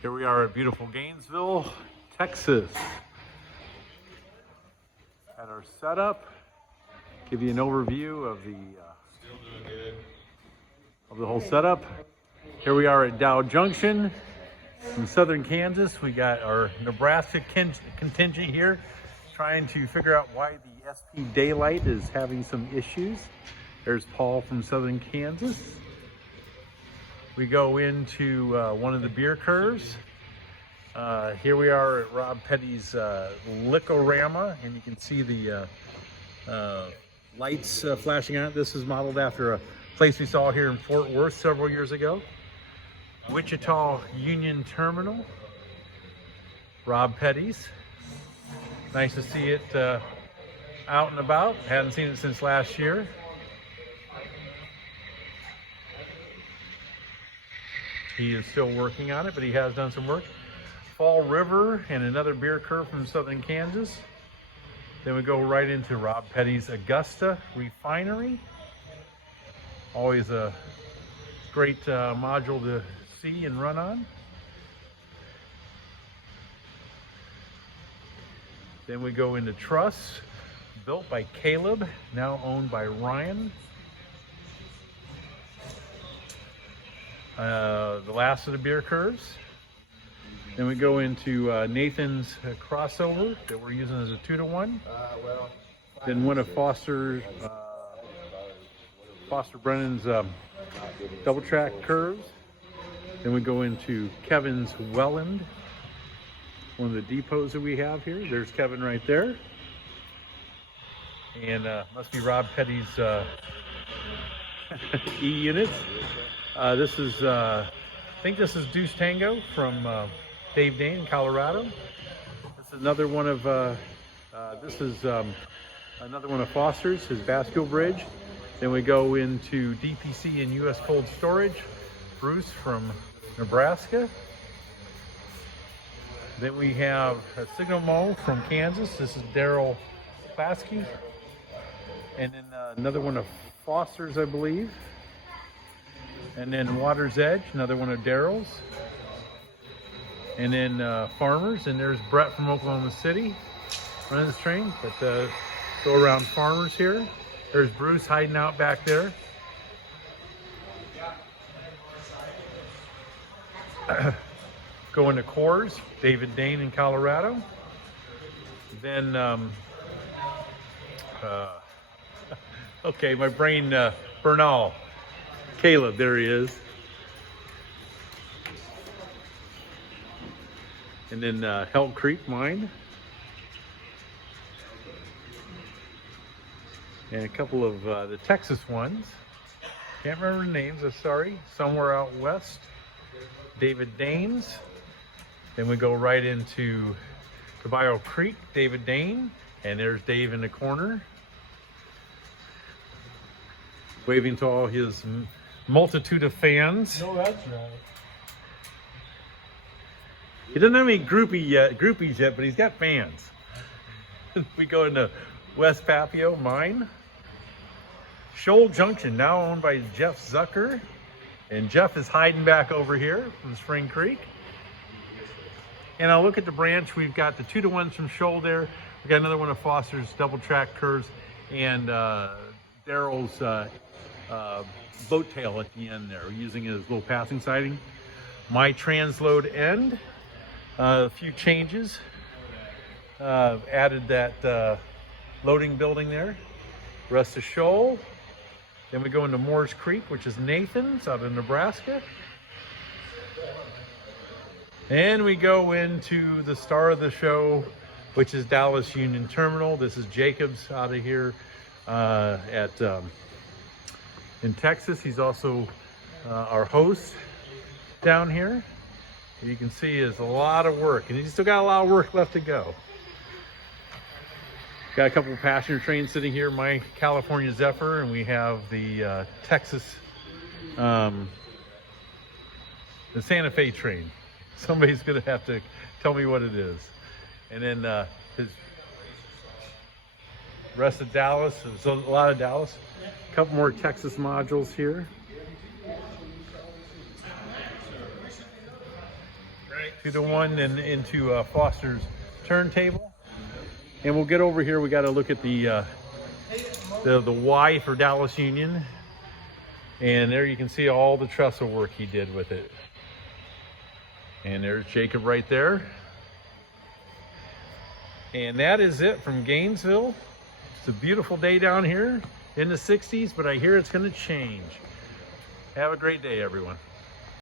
Here we are at beautiful Gainesville, Texas. At our setup, give you an overview of the whole setup. Here we are at Dow Junction in southern Kansas. We got our Nebraska contingent here, trying to figure out why the SP Daylight is having some issues. There's Paul from southern Kansas. We go into one of the beer curves. Here we are at Rob Petty's Licorama, and you can see the lights flashing on it. This is modeled after a place we saw here in Fort Worth several years ago. Wichita Union Terminal, Rob Petty's. Nice to see it out and about. Hadn't seen it since last year. He is still working on it, but he has done some work. Fall River and another beer curve from southern Kansas. Then we go right into Rob Petty's Augusta Refinery. Always a great module to see and run on. Then we go into Truss, built by Caleb, now owned by Ryan. The last of the beer curves. Then we go into Nathan's crossover that we're using as a 2-to-1. Then one of Foster Brennan's double track curves. Then we go into Kevin's Welland, one of the depots that we have here. There's Kevin right there. And must be Rob Petty's E units. This is, I think this is Deuce Tango from Dave Dane in Colorado. This is another one of, another one of Foster's, his Bascule Bridge. Then we go into DPC and US Cold Storage, Bruce from Nebraska. Then we have a Signal Mo from Kansas. This is Daryl Klasky. And then another one of Foster's, I believe. And then Water's Edge, another one of Daryl's. And then Farmers, and there's Brett from Oklahoma City running this train. But go around Farmers here. There's Bruce hiding out back there. Go into Coors, David Dane in Colorado. Then, okay, my brain, Bernal. Caleb, there he is. And then Hell Creek mine. And a couple of the Texas ones. Can't remember the names, I'm sorry. Somewhere out west. David Danes. Then we go right into Caballo Creek, David Dane. And there's Dave in the corner, waving to all his multitude of fans. No, that's right. He doesn't have any groupies yet, but he's got fans. We go into West Papio Mine. Shoal Junction, now owned by Jeff Zucker. And Jeff is hiding back over here from Spring Creek. And I'll look at the branch. We've got the 2-to-1s from Shoal there. We've got another one of Foster's double track curves. And Daryl's boat tail at the end there. We're using it as a little passing siding. My transload end. A few changes. Added that loading building there. Rest of Shoal. Then we go into Moore's Creek, which is Nathan's out of Nebraska. And we go into the star of the show, which is Dallas Union Terminal. This is Jacobs out of here in Texas. He's also our host down here. You can see there's a lot of work, and he's still got a lot of work left to go. Got a couple of passenger trains sitting here, my California Zephyr, and we have the Texas, the Santa Fe train. Somebody's gonna have to tell me what it is. And then his rest of Dallas, there's a lot of Dallas. A couple more Texas modules here. Right. to the one into Foster's turntable. And we'll get over here. We got to look at the Y for Dallas Union. And there you can see all the trestle work he did with it. And there's Jacob right there. And that is it from Gainesville. It's a beautiful day down here in the 60s, but I hear it's going to change. Have a great day, everyone.